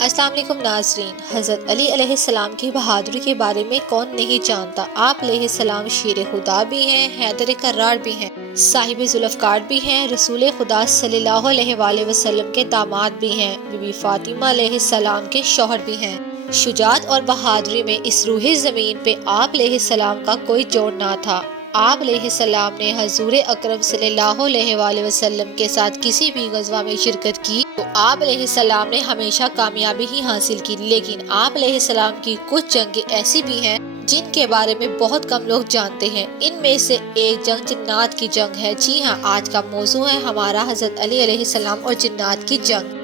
السلام علیکم ناظرین، حضرت علی علیہ السلام کی بہادری کے بارے میں کون نہیں جانتا۔ آپ علیہ السلام شیر خدا بھی ہیں، حیدر کرار بھی ہیں، صاحب ذوالفقار بھی ہیں، رسول خدا صلی اللہ علیہ وآلہ وسلم کے داماد بھی ہیں، بی بی فاطمہ علیہ السلام کے شوہر بھی ہیں۔ شجاعت اور بہادری میں اس روح زمین پہ آپ علیہ السلام کا کوئی جوڑ نہ تھا۔ آپ علیہ السلام نے حضور اکرم صلی اللہ علیہ وآلہ وسلم کے ساتھ کسی بھی غزوہ میں شرکت کی تو آپ علیہ السلام نے ہمیشہ کامیابی ہی حاصل کی، لیکن آپ علیہ السلام کی کچھ جنگیں ایسی بھی ہیں جن کے بارے میں بہت کم لوگ جانتے ہیں۔ ان میں سے ایک جنگ جنات کی جنگ ہے۔ جی ہاں، آج کا موضوع ہے ہمارا حضرت علی علیہ السلام اور جنات کی جنگ۔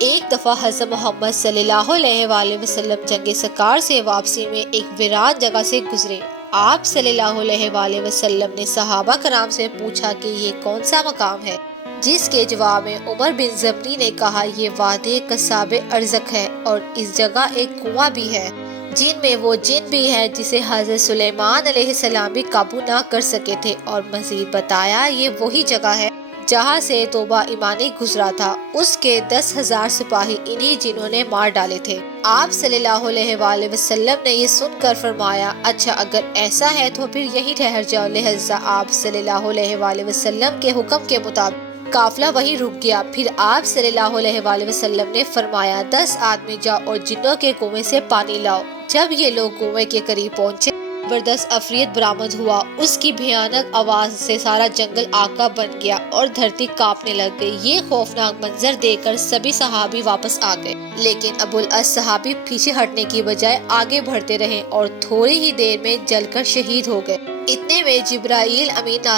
ایک دفعہ حضرت محمد صلی اللہ علیہ وآلہ وسلم جنگ سکار سے واپسی میں ایک ویران جگہ سے گزرے۔ آپ صلی اللہ علیہ وآلہ وسلم نے صحابہ کرام سے پوچھا کہ یہ کون سا مقام ہے، جس کے جواب میں عمر بن زبنی نے کہا یہ وادی قصاب ارزق ہے اور اس جگہ ایک کنواں بھی ہے جن میں وہ جن بھی ہے جسے حضرت سلیمان علیہ السلام بھی قابو نہ کر سکے تھے، اور مزید بتایا یہ وہی جگہ ہے جہاں سے توبہ ایمانی گزرا تھا، اس کے 10,000 سپاہی انہی جنہوں نے مار ڈالے تھے۔ آپ صلی اللہ علیہ وآلہ وسلم نے یہ سن کر فرمایا اچھا اگر ایسا ہے تو پھر یہی ٹھہر جاؤ۔ لہذا آپ صلی اللہ علیہ وآلہ وسلم کے حکم کے مطابق قافلہ وہیں رک گیا۔ پھر آپ صلی اللہ علیہ وآلہ وسلم نے فرمایا 10 آدمی جاؤ اور جنوں کے کنویں سے پانی لاؤ۔ جب یہ لوگ کنویں کے قریب پہنچے زبردست عفریت برآمد ہوا، اس کی بھیانک آواز سے سارا جنگل آگاہ بن گیا اور دھرتی کانپنے لگ گئی۔ یہ خوفناک منظر دیکھ کر سبھی صحابی واپس آ گئے، لیکن ابو العاص صحابی پیچھے ہٹنے کی بجائے آگے بڑھتے رہے اور تھوڑی ہی دیر میں جل کر شہید ہو گئے۔ اتنے میں جبرائیل امین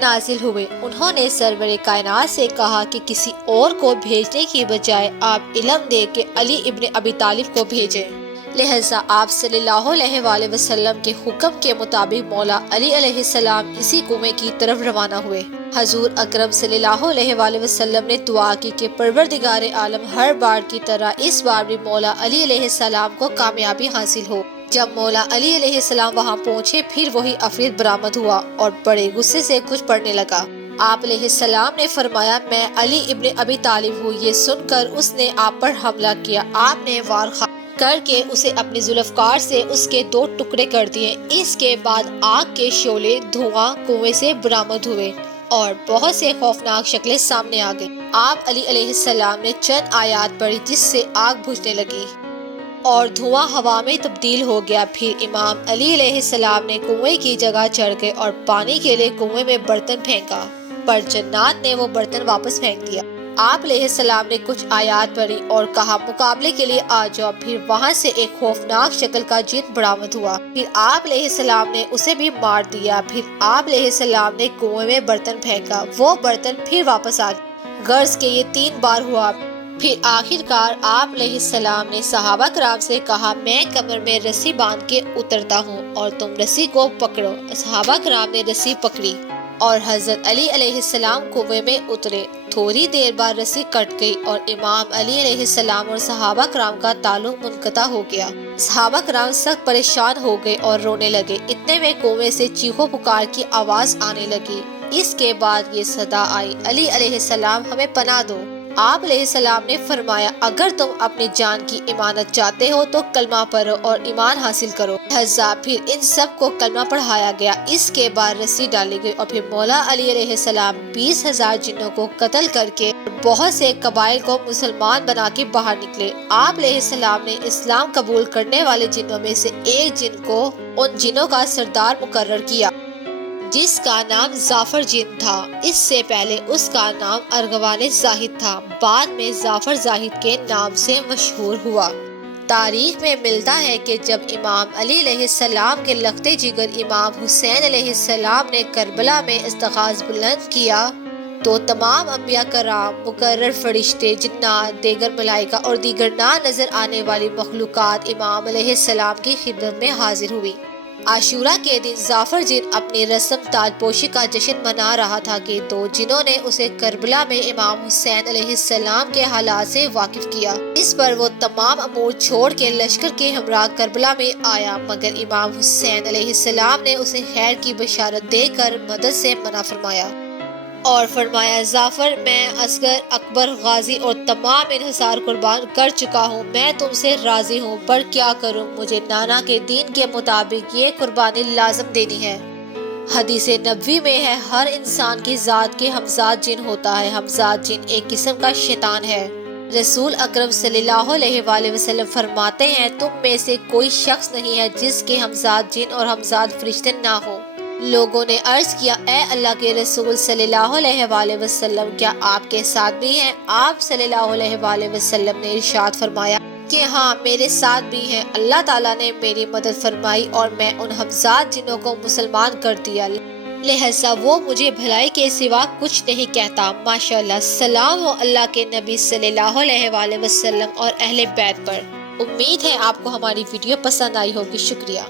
نازل ہوئے۔ انہوں نے سرور کائنات سے کہا کہ کسی اور کو بھیجنے کی بجائے آپ علم دے کے علی ابن ابی طالب کو بھیجیں۔ لہذا آپ صلی اللہ علیہ وآلہ وسلم کے حکم کے مطابق مولا علی علیہ السلام اسی کنویں کی طرف روانہ ہوئے۔ حضور اکرم صلی اللہ علیہ وآلہ وسلم نے دعا کی کہ پروردگار عالم ہر بار کی طرح اس بار بھی مولا علی علیہ السلام کو کامیابی حاصل ہو۔ جب مولا علی علیہ السلام وہاں پہنچے پھر وہی عفریت برآمد ہوا اور بڑے غصے سے کچھ پڑھنے لگا۔ آپ علیہ السلام نے فرمایا میں علی ابن ابی طالب ہوں۔ یہ سن کر اس نے آپ پر حملہ کیا۔ آپ نے وار کر کے اسے اپنی ذوالفقار سے اس کے 2 ٹکڑے کر دیے۔ اس کے بعد آگ کے شعلے دھواں کنویں سے برآمد ہوئے اور بہت سے خوفناک شکلیں سامنے آ گئی۔ آپ علی علیہ السلام نے چند آیات پڑھی جس سے آگ بجھنے لگی اور دھواں ہوا میں تبدیل ہو گیا۔ پھر امام علی علیہ السلام نے کنویں کی جگہ چڑھ گئے اور پانی کے لیے کنویں میں برتن پھینکا، پر جنات نے وہ برتن واپس پھینک دیا۔ آپ علیہ السلام نے کچھ آیات پڑھی اور کہا مقابلے کے لیے آ جاؤ۔ پھر وہاں سے ایک خوفناک شکل کا جن برآمد ہوا۔ پھر آپ علیہ السلام نے اسے بھی مار دیا۔ پھر آپ علیہ السلام نے کنویں میں برتن پھینکا، وہ برتن پھر واپس آ گئے۔ غرض کے یہ 3 بار ہوا۔ پھر آخر کار آپ علیہ السلام نے صحابہ کرام سے کہا میں کمر میں رسی باندھ کے اترتا ہوں اور تم رسی کو پکڑو۔ صحابہ کرام نے رسی پکڑی اور حضرت علی علیہ السلام کنویں میں اترے۔ تھوڑی دیر بعد رسی کٹ گئی اور امام علی علیہ السلام اور صحابہ کرام کا تعلق منقطع ہو گیا۔ صحابہ کرام سخت پریشان ہو گئے اور رونے لگے۔ اتنے میں کنویں سے چیخو پکار کی آواز آنے لگی۔ اس کے بعد یہ صدا آئی علی علیہ السلام ہمیں پناہ دو۔ آپ علیہ السلام نے فرمایا اگر تم اپنی جان کی امانت چاہتے ہو تو کلمہ پڑھو اور ایمان حاصل کرو۔ لہذا پھر ان سب کو کلمہ پڑھایا گیا۔ اس کے بعد رسی ڈالی گئی اور پھر مولا علی علیہ السلام 20,000 جنوں کو قتل کر کے بہت سے قبائل کو مسلمان بنا کے باہر نکلے۔ آپ علیہ السلام نے اسلام قبول کرنے والے جنوں میں سے ایک جن کو ان جنوں کا سردار مقرر کیا جس کا نام زعفر جن تھا۔ اس سے پہلے اس کا نام ارغوان زاہد تھا، بعد میں زعفر زاہد کے نام سے مشہور ہوا۔ تاریخ میں ملتا ہے کہ جب امام علی علیہ السلام کے لخت جگر امام حسین علیہ السلام نے کربلا میں استغاث بلند کیا تو تمام انبیاء کرام، مقرر فرشتے، جنات، دیگر ملائکہ اور دیگر نہ نظر آنے والی مخلوقات امام علیہ السلام کی خدمت میں حاضر ہوئی۔ عاشوراء کے دن زعفر جن اپنی رسم تاج پوشی کا جشن منا رہا تھا کہ 2 جنوں نے اسے کربلا میں امام حسین علیہ السلام کے حالات سے واقف کیا۔ اس پر وہ تمام امور چھوڑ کے لشکر کے ہمراہ کربلا میں آیا، مگر امام حسین علیہ السلام نے اسے خیر کی بشارت دے کر مدد سے منع فرمایا اور فرمایا ظافر میں اصغر اکبر غازی اور تمام انحصار قربان کر چکا ہوں، میں تم سے راضی ہوں، پر کیا کروں، مجھے نانا کے دین کے مطابق یہ قربانی لازم دینی ہے۔ حدیث نبوی میں ہے ہر انسان کی ذات کے ہمزاد جن ہوتا ہے، ہمزاد جن ایک قسم کا شیطان ہے۔ رسول اکرم صلی اللہ علیہ وآلہ وسلم فرماتے ہیں تم میں سے کوئی شخص نہیں ہے جس کے ہمزاد جن اور ہمزاد فرشتے نہ ہو۔ لوگوں نے عرض کیا اے اللہ کے رسول صلی اللہ علیہ وآلہ وسلم کیا آپ کے ساتھ بھی ہیں؟ آپ صلی اللہ علیہ وآلہ وسلم نے ارشاد فرمایا کہ ہاں میرے ساتھ بھی ہیں، اللہ تعالیٰ نے میری مدد فرمائی اور میں ان ہمزاد جنوں کو مسلمان کر دیا، لہذا وہ مجھے بھلائی کے سوا کچھ نہیں کہتا۔ ماشاءاللہ، سلام ہو اللہ کے نبی صلی اللہ علیہ وآلہ وسلم اور اہل بیت پر۔ امید ہے آپ کو ہماری ویڈیو پسند آئی ہوگی، شکریہ۔